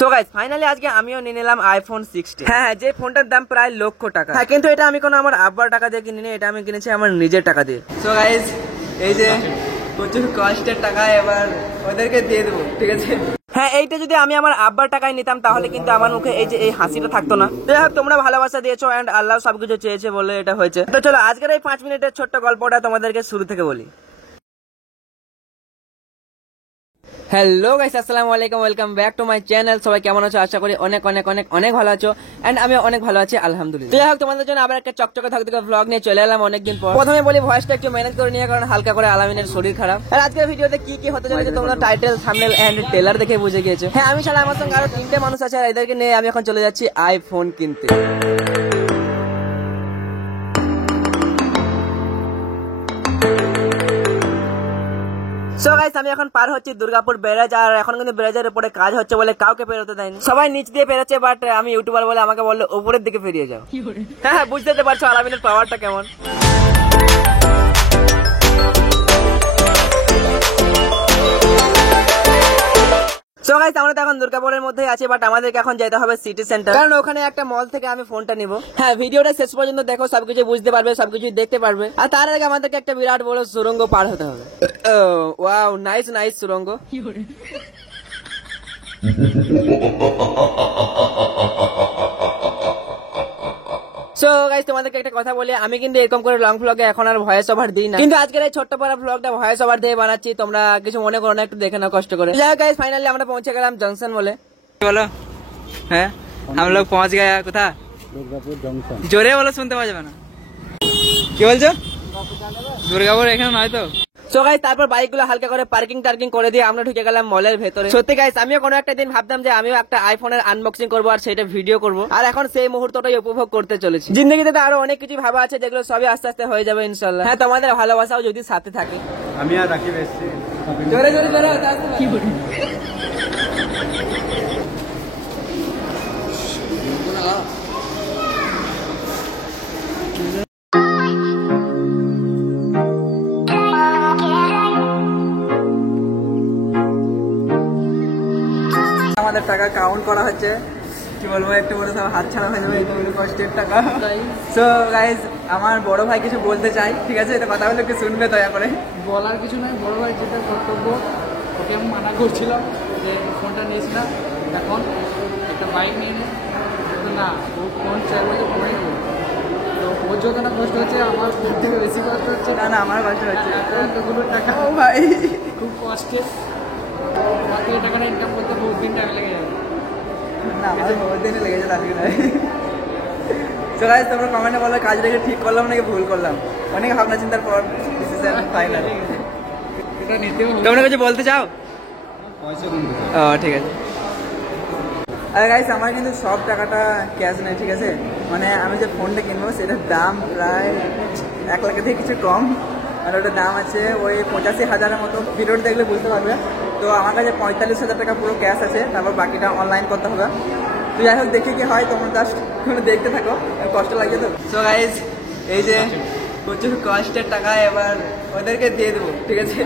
So guys finally আজকে আমিও নিয়ে নিলাম আইফোন 16। হ্যাঁ, যে ফোনটার দাম প্রায় লক্ষ টাকা। হ্যাঁ, কিন্তু এটা আমি কোনো আমার আব্বার টাকা দিয়ে কিনিনি, এটা আমি কিনেছি আমার নিজের টাকা দিয়ে। সো গাইস এই যে প্রচুর কষ্টের টাকা এবার ওদেরকে দিয়ে দেবো, ঠিক আছে? হ্যাঁ, এইটা যদি আমি আমার আব্বার টাকায় নিতাম তাহলে কিন্তু আমার মুখে এই যে এই হাসিটা থাকতো না। যাই হোক, তোমরা ভালোবাসা দিয়েছো এন্ড আল্লাহ সবকিছু চেয়েছে বলে এটা হয়েছে। তো চলো আজকের এই 5 মিনিটের ছোট্ট গল্পটা তোমাদেরকে শুরু থেকে বলি। হ্যালো গাইস, আসসালামু আলাইকুম, welcome back to my channel. সবাই কেমন আছো? আশা করি অনেক অনেক অনেক অনেক ভালো আছো এন্ড আমি অনেক ভালো আছি আলহামদুলিল্লাহ। যাই হোক, তোমাদের জন্য আবার একটা চকচকে থাকতে ব্লগ নিয়ে চলে এলাম অনেকদিন পর। প্রথমে বলি ভয়েসটা একটু ম্যানেজ করে নিয়ে, কারণ হালকা করে আলামিনের শরীর খারাপ। আর আজকের ভিডিওতে কি কি হতে চলেছে তোমরা টাইটেল, থাম্বনেল এন্ড ট্রেলার দেখে বুঝে গিয়েছো। হ্যাঁ, আমি শালা, আমার সঙ্গে আরো 3টে মানুষ আছে, আর এদেরকে নিয়ে আমি এখন চলে যাচ্ছি আইফোন কিনতে। সো গাইস, আমি এখন পার হচ্ছি দুর্গাপুর ব্যারাজ, আর এখন কিন্তু ব্যারাজের উপরে কাজ হচ্ছে বলে কাউকে পেরোতে দেয়নি। সবাই নিচ দিয়ে পেরোচ্ছে, বাট আমি ইউটিউবার বলে আমাকে বললো উপরের দিকে ফিরিয়ে যাও। হ্যাঁ, বুঝতে পারছো আলামিনের পাওয়ারটা কেমন। সো গাইস, আমরা তো এখন দুর্গাপুরের মধ্যে আছি, বাট আমাদেরকে এখন যেতে হবে সিটি সেন্টার, কারণ ওখানে একটা মল থেকে আমি ফোনটা নিব। হ্যাঁ, ভিডিওটা শেষ পর্যন্ত দেখো, সবকিছু বুঝতে পারবে, সবকিছু দেখতে পারবে। আর তার আগে আমাদেরকে একটা বিরাট বড় সুরঙ্গ পার হতে হবে। ওয়াও, নাইস নাইস সুরঙ্গ। সো গাইস, তোমাদেরকে একটা কথা বলি, আমি কিন্তু এরকম করে লং ভ্লগে এখন আর ভয়েস ওভার দিই না, কিন্তু আজকের এই ছোট্ট পারা ভ্লগটা ভয়েস ওভার দিয়ে বানাচ্ছি। তোমরা কিছু মনে করো না, একটু দেখে নাও কষ্ট করে। যাই হোক গাইস, ফাইনালি আমরা পৌঁছে গেলাম জংশন বলে। বলো। হ্যাঁ, हम लोग पहुंच गए কোথা? দুর্গাপুর জংশন। জোরে বলো, শুনতে পাওয়া যাবে না। কি বলছো? দুর্গাপুর এখানে নয় তো। সো গাইস, তারপর বাইকগুলো হালকা করে পার্কিং টার্কিং করে দিয়ে আমরা ঢুকে গেলাম মলের ভেতরে। সত্যি গাইস, আমিও কোনো একটা দিন ভাবতাম যে আমিও একটা আইফোনের আনবক্সিং করবো আর সেটা ভিডিও করবো, আর এখন সেই মুহূর্তটাই উপভোগ করতে চলেছি। জিন্দগিতে তো আরো অনেক কিছু ভাবা আছে, যেগুলো সবই আস্তে আস্তে হয়ে যাবে ইনশাল্লাহ। হ্যাঁ, তোমাদের ভালোবাসাও যদি সাথে থাকে। আমি আর রাকিব এসেছি। জোরে জোরে জোরে কি বলি। আমাদের টাকা কাউন্ট করা হচ্ছে, কি বলবো, একটু বলে সব হাত ছাড়া হয়ে যাবে, একটু কষ্টের টাকা। সো গাইজ, আমার বড় ভাই কিছু বলতে চাই, ঠিক আছে? এটা কথা বলে একটু শুনবে দয়া করে। বলার কিছু নয়, বড় ভাই যেটা কর্তব্য, ওকে আমি মানা করছিলাম যে ফোনটা নিস না, এখন একটা বাইক নিয়ে নে। না, ও ফোন চাইবো যে ফোনই নেবো, তো ওর যত না কষ্ট হচ্ছে আমার ফোন থেকে বেশি কষ্ট হচ্ছে। না না, আমার কষ্ট হচ্ছে এতগুলো টাকা। ও ভাই, খুব কষ্টে আমাকে এই টাকাটা ইনকাম করতে বহুত দিন টাইম লেগে যাবে। না, আমার বহুত দিনই লেগেছে তার জন্য। সো গাইজ, তোমরা কমেন্টে বলো কাজ রেখে ঠিক করলাম নাকি ভুল করলাম। অনেক ভাবনা চিন্তার পর ডিসিশন ফাইনাল। এটা নিতেও হবে। তোমরা কিছু বলতে চাও? পয়সা কিন্তু ও ঠিক আছে। আরে গাইস, আমার কিন্তু সব টাকাটা ক্যাশ নেই, ঠিক আছে? মানে আমি যে ফোনটা কিনবো সেটার দাম প্রায় 1 লাখের থেকে কিছু কম, আর ওটার দাম আছে ওই 85,000-এর মতো। ভিডিওটা দেখলে বুঝতে পারবে। তো আমার কাছে 45,000 টাকা পুরো ক্যাশ আছে, তারপর বাকিটা অনলাইন করতে হবে। তো যাই হোক, দেখি কি হয়, তোমরা জাস্ট দেখতে থাকো, কষ্ট লাগে তো। সো গাইস, এই যে প্রচুর কষ্টের টাকা এবার ওদেরকে দিয়ে দেবো, ঠিক আছে?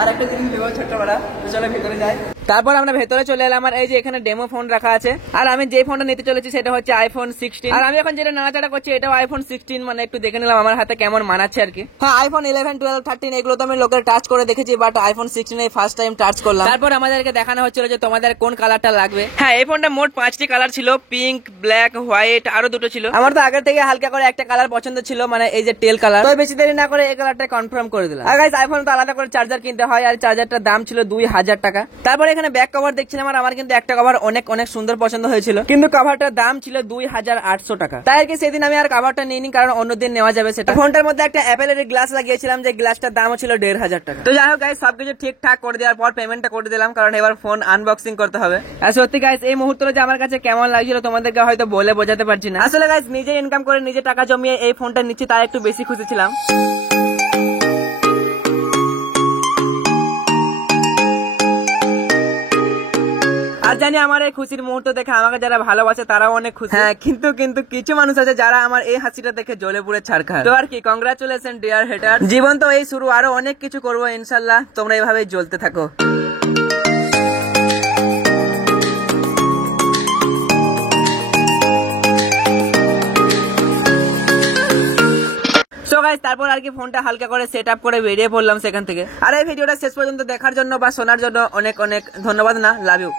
আর একটা জিনিস দেবো ছোট্ট বড়া। তো চলো ভেতরে যাই। তারপর আমরা ভেতরে চলে এলাম, আর এই যে এখানে ডেমো ফোন রাখা আছে, আর আমি যে ফোনটা নিতে চলেছি সেটা হচ্ছে আইফোন 16। আর আমি এখন যেটা নাড়াচাড়া করছি এটাও আইফোন 16, মানে একটু দেখে নিলাম আমার হাতে কেমন মানাচ্ছে আর কি। হ্যাঁ, আইফোন 11, 12, 13 এগুলো তো আমি লোকের টাচ করে দেখেছি, but iPhone 16 first time touch করলাম। তারপর আমাদেরকে দেখানো হচ্ছিল যে তোমাদের কোন কালারটা লাগবে। হ্যাঁ, এই ফোনটা মোট 5টি কালার ছিল, পিঙ্ক, ব্ল্যাক, হোয়াইট, আরো 2টো ছিল। আমার তো আগে থেকে হালকা করে একটা কালার পছন্দ ছিল, মানে এই যে টেল কালার। তো বেশি দেরি না করে এই কালারটা কনফার্ম করে দিলাম। আর গাইস, আইফোন তো আলাদা করে চার্জার কিনতে হয়, আর চার্জারটার দাম ছিল 2000 টাকা। তারপর এখানে ব্যাক কভার দেখছিলাম, আর আমার কিন্তু একটা কভার অনেক অনেক সুন্দর পছন্দ হয়েছিল, কিন্তু কভারটার দাম ছিল 2800 টাকা। তাই আর কি সেদিন আমি আর কভারটা নিইনি, কারণ অন্যদিন নেওয়া যাবে সেটা। ফোনটার মধ্যে একটা অ্যাপেলের গ্লাস লাগিয়েছিলাম, যে গ্লাসটার দামও ছিল 1500 টাকা। তো যাই হোক গাইস, সবকিছু ঠিকঠাক করে দেওয়ার পর পেমেন্টটা করে দিলাম, কারণ এবার ফোন আনবক্সিং করতে হবে। আর সত্যি গাইস, এই মুহূর্তটা যে আমার কাছে কেমন লাগছিল তোমাদেরকে হয়তো বলে বোঝাতে পারছি না। আসলে গাইস, নিজে ইনকাম করে নিজে টাকা জমিয়ে এই ফোনটা নিচ্ছি, তাই একটু বেশি খুশি ছিলাম। আর জানি আমার এই খুশির মুহূর্ত দেখে আমাকে যারা ভালোবাসে তারাও অনেক খুশি। হ্যাঁ, কিন্তু কিছু মানুষ আছে যারা আমার এই হাসিটা দেখে জ্বলে পুড়ে ছারখার। তো আর কি, কংগ্রাচুলেশন ডিয়ার হেটার। জীবন তো এই শুরু, আরো অনেক কিছু করবো ইনশাল্লাহ। তোমরা এইভাবেই জ্বলতে থাকো। গাইস তারপর আর কি ফোনটা হালকা করে সেট আপ করে বেরিয়ে পড়লাম সেখান থেকে। আর এই ভিডিওটা শেষ পর্যন্ত দেখার জন্য বা শোনার জন্য অনেক অনেক ধন্যবাদ, না লাভ ইউ।